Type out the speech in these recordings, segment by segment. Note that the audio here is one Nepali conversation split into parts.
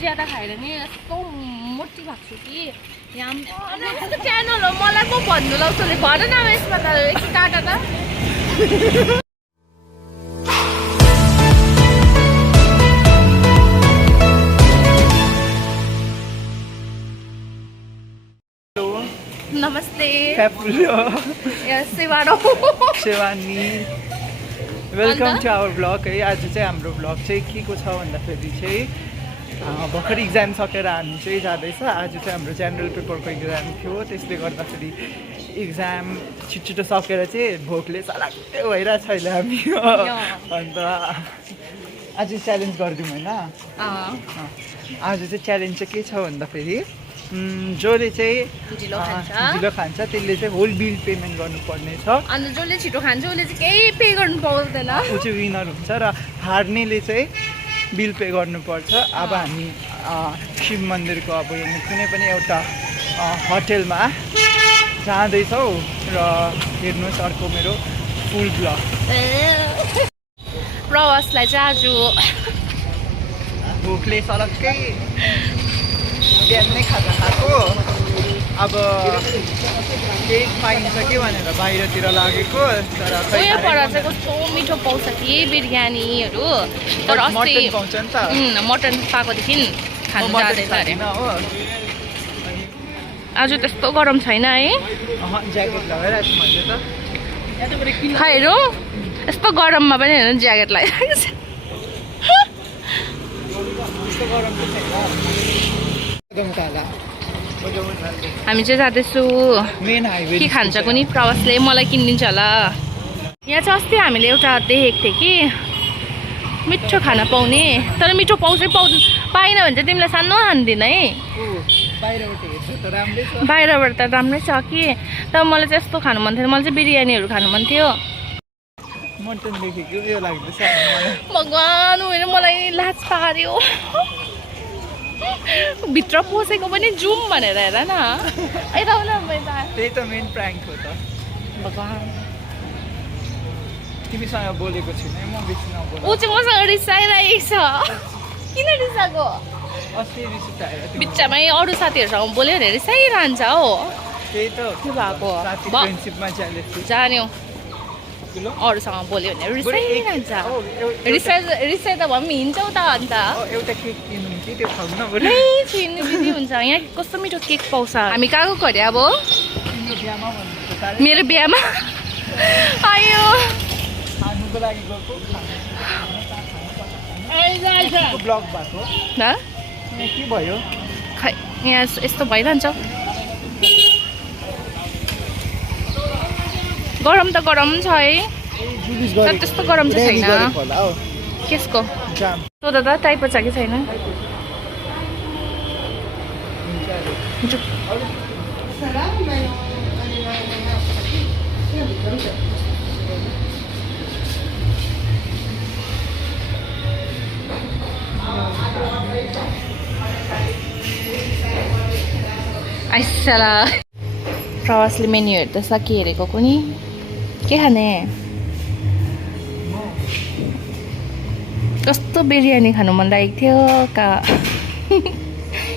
ज्यादा खाएर नि यस्तो मोटी भएको छु कि यहाँ च्यानल हो मलाई पो भन्नु लाउँछ भन न यसमा त एकछिन काटा त नमस्ते Shivani welcome to our blog है। आज चाहिँ हाम्रो ब्लग चाहिँ के को छ भन्दाखेरि चाहिँ भर्खर इक्जाम सकेर हामी चाहिँ जाँदैछ। आज चाहिँ हाम्रो जेनरल पेपरको इक्जाम थियो, त्यसले गर्दाखेरि इक्जाम छिटो सकेर चाहिँ भोकले चलाक्कै भइरहेको छ अहिले हामी। अन्त आज च्यालेन्ज गरिदिउँ होइन। आज चाहिँ च्यालेन्ज चाहिँ के छ भन्दाखेरि जसले चाहिँ ढिलो खान्छ त्यसले चाहिँ होल बिल पेमेन्ट गर्नुपर्ने छ। अनि जसले छिटो खान्छ उसले चाहिँ केही पे गर्नु पाउँदैन, ऊ चाहिँ विनर हुन्छ र हार्नेले चाहिँ बिल पे गर्नुपर्छ। अब हामी शिव मन्दिरको अब कुनै पनि एउटा होटेलमा जाँदैछौँ र हेर्नुहोस् अर्को मेरो फुल ब्लग। प्रवासलाई चाहिँ आज भोकले सलक्कै बिहान नै खाजा खाएको। अब केही पाइन्छ कि भनेर बाहिरतिर लागेको, तर उयो पर चाहिँ कस्तो मिठो पाउँछ कि बिरयानीहरू, तर अस्ति पाउँछ नि त मटन पाएकोदेखि खानु जाँदैन अरे। आज त्यस्तो गरम छैन है, ज्याकेट लगाइरहेको छु मैले त। खाइहरू यस्तो गरममा पनि हेर्नु ज्याकेट लगाइरहेको छ। हामी चाहिँ जाँदैछु के खान्छ कुनै प्रवासले मलाई किनिदिन्छ होला। यहाँ चाहिँ अस्ति हामीले एउटा देखेको थियौँ कि मिठो खाना पाउने, तर मिठो पाउँछ पाएन भने चाहिँ तिमीलाई सानो हान्दिनँ है। बाहिरबाट त राम्रै छ कि, तर मलाई चाहिँ यस्तो खानु मन थियो, मलाई चाहिँ बिरयानीहरू खानु मन थियो। भगवान् होइन मलाई लाज पार्यो, भित्र पसेको पनि जाउँ भनेर हेर न। त्यही त मेन प्राङ्क हो त। भगवान् तिमीसँग बोलेको छुइनँ म, बेसी नबोल। ऊ चाहिँ मसँग रिसाइरहेको छ। किन रिसाएको? अस्ति रिस उठाएर बिचमै अरू साथीहरूसँग बोल्यो भने रिसाइरहन्छ हो। त्यही त के भएको फ्रेन्डसिपमा चाहिँ जान्यो, अरूसँग बोल्यो भने रिसाइरहन्छ। रिसाइ त भए पनि हिँड्छौ त अन्त। एउटा केक किन्नु कि त्यो खाउँ न नै छिन्नु बिजी हुन्छ। यहाँ कस्तो मिठो केक पाउँछ। हामी कहाँको खरे अब मेरो बिहामा आयो खानुको लागि गएको ब्लग भएको के भयो खै। यहाँ यस्तो भइरहन्छ। गरम त गरम छ है, तर त्यस्तो गरम चाहिँ छैन। केसको सोध त टाइपो छ कि छैन? आइसला प्रवासले मेन्यू हेर्दैछ के हेरेको कुनी के खाने। कस्तो बिरयानी खानु मन लागेको थियो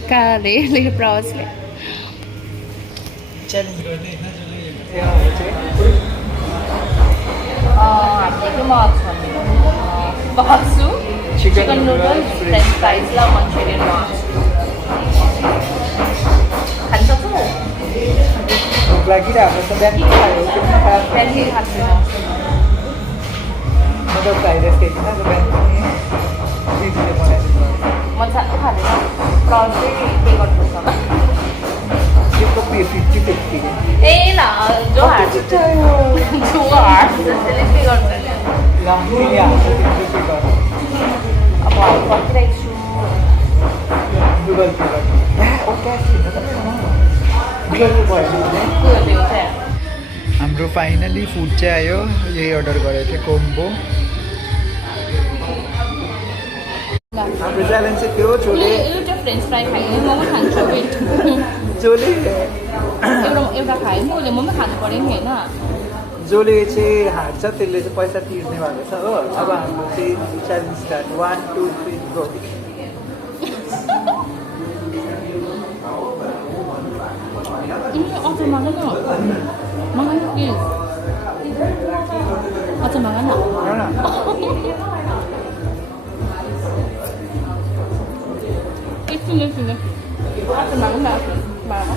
काले प्रवासले। चिकन नुडल्स, फ्रेन्च फ्राइज र मन्चुरियन खानु सक्छौ? भोक लागिरहेको छ, बिहान खायो बिहान के खाँदैन म त फ्राइड राइस खाइदिन बिहान म सानो खाँदैन। प्रवास चाहिँ के गर्नुपर्छ होला? त्यसको 50-50 ए ल जो हार्छ त्यसले पे गर्छ नि। अब पर्खिरहेको छु गुगल पे हाम्रो फाइनली फुड चाहिँ आयो। यही अर्डर गरेको थिएँ कोम्बो। हाम्रो च्यालेन्ज चाहिँ थियो छोले एउटा फ्रेन्च फ्राई खाएँ म पनि खान्छु वेट जोले एउटा खाएँ नि उसले म पनि खानु पऱ्यो नि होइन। जसले चाहिँ हार्छ त्यसले चाहिँ पैसा तिर्ने भएको छ हो। अब हाम्रो चाहिँ च्यालेन्ज स्टार्ट 1 2 3 गो। अच्छा मागा न मागा न प्लिज अच्छा मागा न एकछिन एकछिन अच्छा मागा न मागा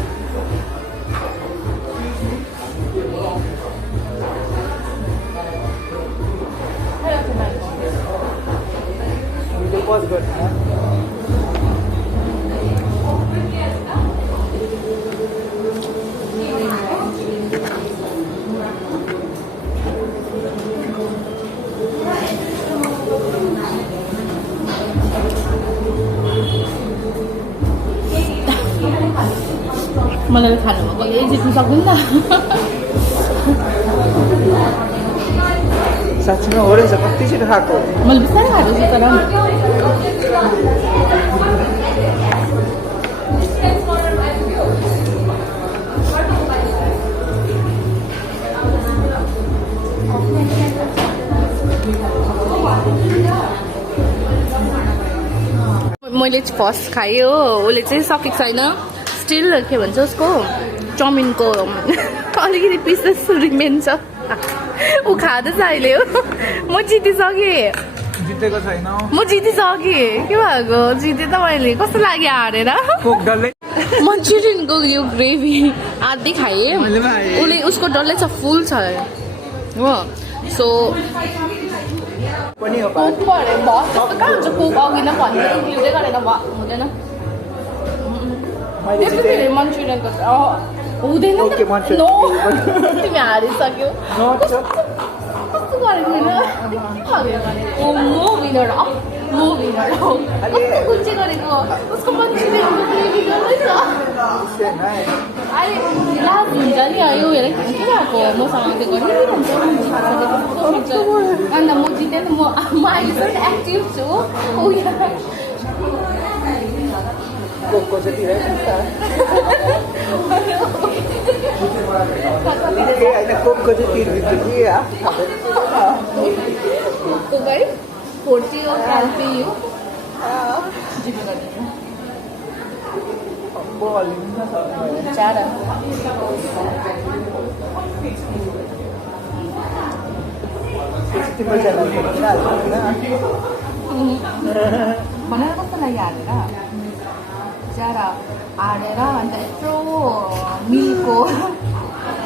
पज गर्नु मलाई खानुमा कहिले जित्नु सक्दैन साँच्चीमा हो रहेछ कति छिटो खाएको मैले बिस्तारै खाएको छु तर मैले चाहिँ फर्स्ट खाएँ हो उसले चाहिँ सकेको छैन स्टिल के भन्छ उसको चाउमिनको अलिकति पिसेस रिमेन छ ऊ खाँदैछ अहिले हो म जितिसकेँ जितेको छैन म जितिसकेँ के भएको जितेँ त मैले कस्तो लाग्यो हारेर कोक डल्लै मन्चुरियनको यो ग्रेभी आधी खाएँ उसले उसको डल्लै छ फुल छ हो सो पनि हो कोक पऱ्यो बस कहाँ हुन्छ कोक अघि नै भन्दै इन्क्लुडै गरेर हुँदैन त्यस्तो फेरि मन्चुरियनको हुँदैन नो तिमी हारिसक्यो कस्तो गरेको होइन म विनर म विनर हो कस्तो कुल्चे गरेको उसको मन्चुरियनको ग्रेभी डल्लै छ अहिले लाज हुन्छ नि यो हेर के भएको मसँग त्यो गरिरहन्छ अन्त म जितेँ म अहिलेसम्म एक्टिभ छु कोकको चाहिँ होइन कोकको चाहिँ तिर्दिन्छु कि कोकको गरी 40 or I'll pay you. Cara. Mana kau telah ya ada? Cara ada anda itu milko.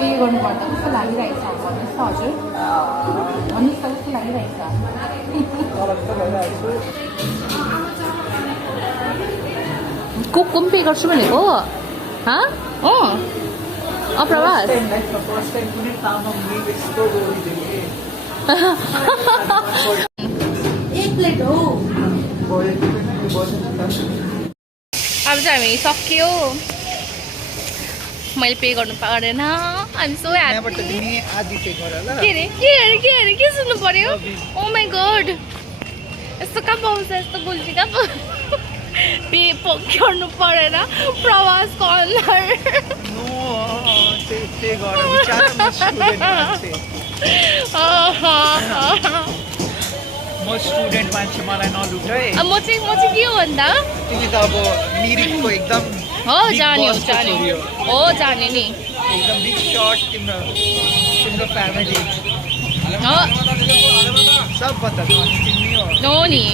Pay गर्न पर्दा कस्तो लागिरहेको छ भन्नुहोस् त हजुर भन्नुहोस् त कस्तो लागिरहेको छ कोकको पनि पे गर्छु भनेको प्रवास एक प्लेट हो अब चाहिँ हामी सक्यो मैले पे गर्नु परेन आइम सो ह्याप्पी के सुन्नु पर्यो ओ माई गॉड यस्तो कहाँ पाउँछ यस्तो बुल्टी कहाँ पे गर्नु परेन प्रवासको अनुहार म स्टुडेन्ट मान्छे मलाई नलुट है म चाहिँ के हो भन्दा तिमी त अब मिरिकको एकदम हो जाने नि एकदम बिग शॉट तिम्रो फ्यामिली सबभन्दा तिमी हो नो नि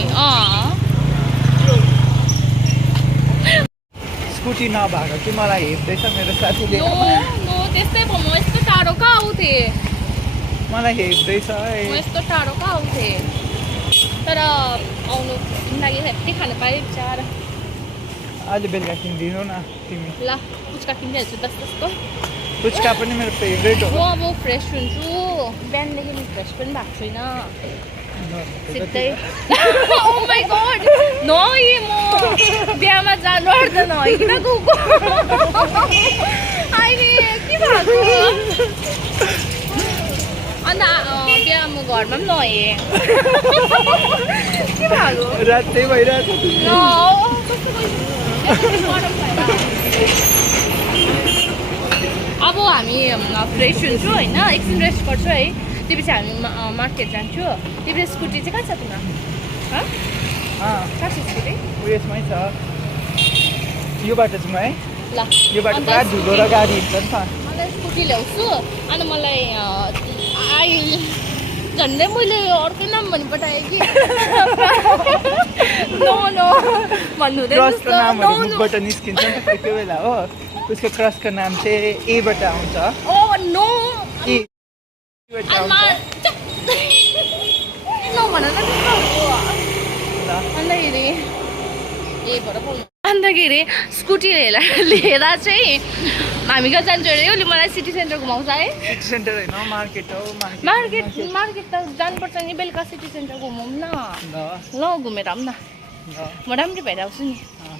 स्कुटी नभएको कि मलाई हेर्दैछ मेरो साथीले नो त्यस्तै भयो म यस्तो टाढो कहाँ आउँथेँ मलाई हेर्दैछ म यस्तो टाढो कहाँ आउँथेँ तर आउनु लागि यति खानु पाएँ बिचारा आज बेलुका किनिदिनु न तिमी ल पुच्का किनिदिइहाल्छु 10-10को पुच्का पनि मेरो फेभरेट हो म अब फ्रेस हुन्छु बिहानदेखि फ्रेस पनि भएको छैन सिधै ओ माई गॉड नए म बिहामा जानु आँट्दैन होइन गएको अहिले के भएको अन्त बिहा म घरमा पनि नआएँ के भएको रातै भइरहेको अब हामी फ्रेस हुन्छौँ होइन एकछिन रेस्ट गर्छौँ है त्योपछि हामी मार्केट जान्छौँ त्योपछि स्कुटी चाहिँ कहाँ छ तिम्रो कहाँ छ स्कुटी उयसमै छ यो बाटो जाउँ है ल यो बाटो पुरा धुलो र गाडी हिँड्छ नि त मलाई स्कुटी ल्याउँछु अनि मलाई झन्डै मैले अर्कै नाम भनि पठाएँ कि नो नो भन्नु क्रसको नामहरू मुखबाट निस्किन्छ नि त कोही कोही बेला हो उसको क्रसको नाम चाहिँ एबाट आउँछ ओ नो एबाट आउँछ नो भन न अन्तखेरि एबाट बोल्नु अन्तखेरि स्कुटी लिएर चाहिँ हामी कहाँ जान्छौँ अरे उसले मलाई सिटी सेन्टर घुमाउँछ है सिटी सेन्टर होइन मार्केट हो मार्केट त जानुपर्छ नि बेलुका सिटी सेन्टर घुमाउँ न ल घुमेर आऊँ न म राम्री भएर आउँछु नि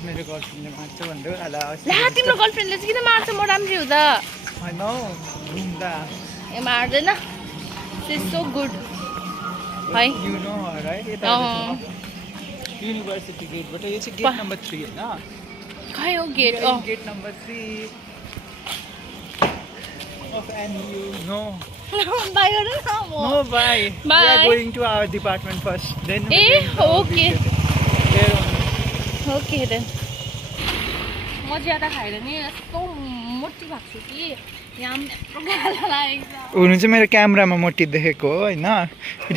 मेरो गर्लफ्रेन्डले मार्छ भन्दै होला ला तिम्रो गर्लफ्रेन्डले चाहिँ किन मार्छ म राम्री हुँदा होइन घुम्दा ए मार्दैन सो गुड है यु नो हर है यता युनिभर्सिटी गेटबाट यो चाहिँ गेट नम्बर 3 होइन खै हो gate gate number 3 of NU no बाई गर न no bye we are going to our department first then okay okay then म ज्यादा खाएर नि यस्तो मोटी भएको छु कि यहाँ हुनु चाहिँ मेरो क्यामेरामा मोटी देखेको हो होइन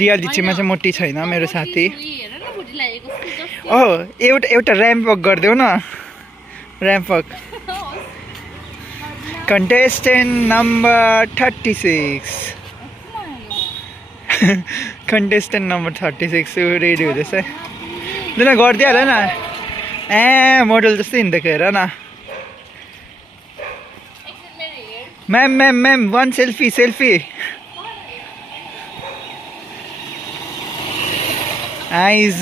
रियालिटीमा चाहिँ मोटी छैन मेरो साथी एउटा ऱ्याम्प वक गरिदेऊ न ramp walk contestant number 36 contestant number 36 ready हुँदैछ ल न गरिदिइहाल न ए मोडल जस्तै हिँड्दैछ हेर न म्याम one selfie eyes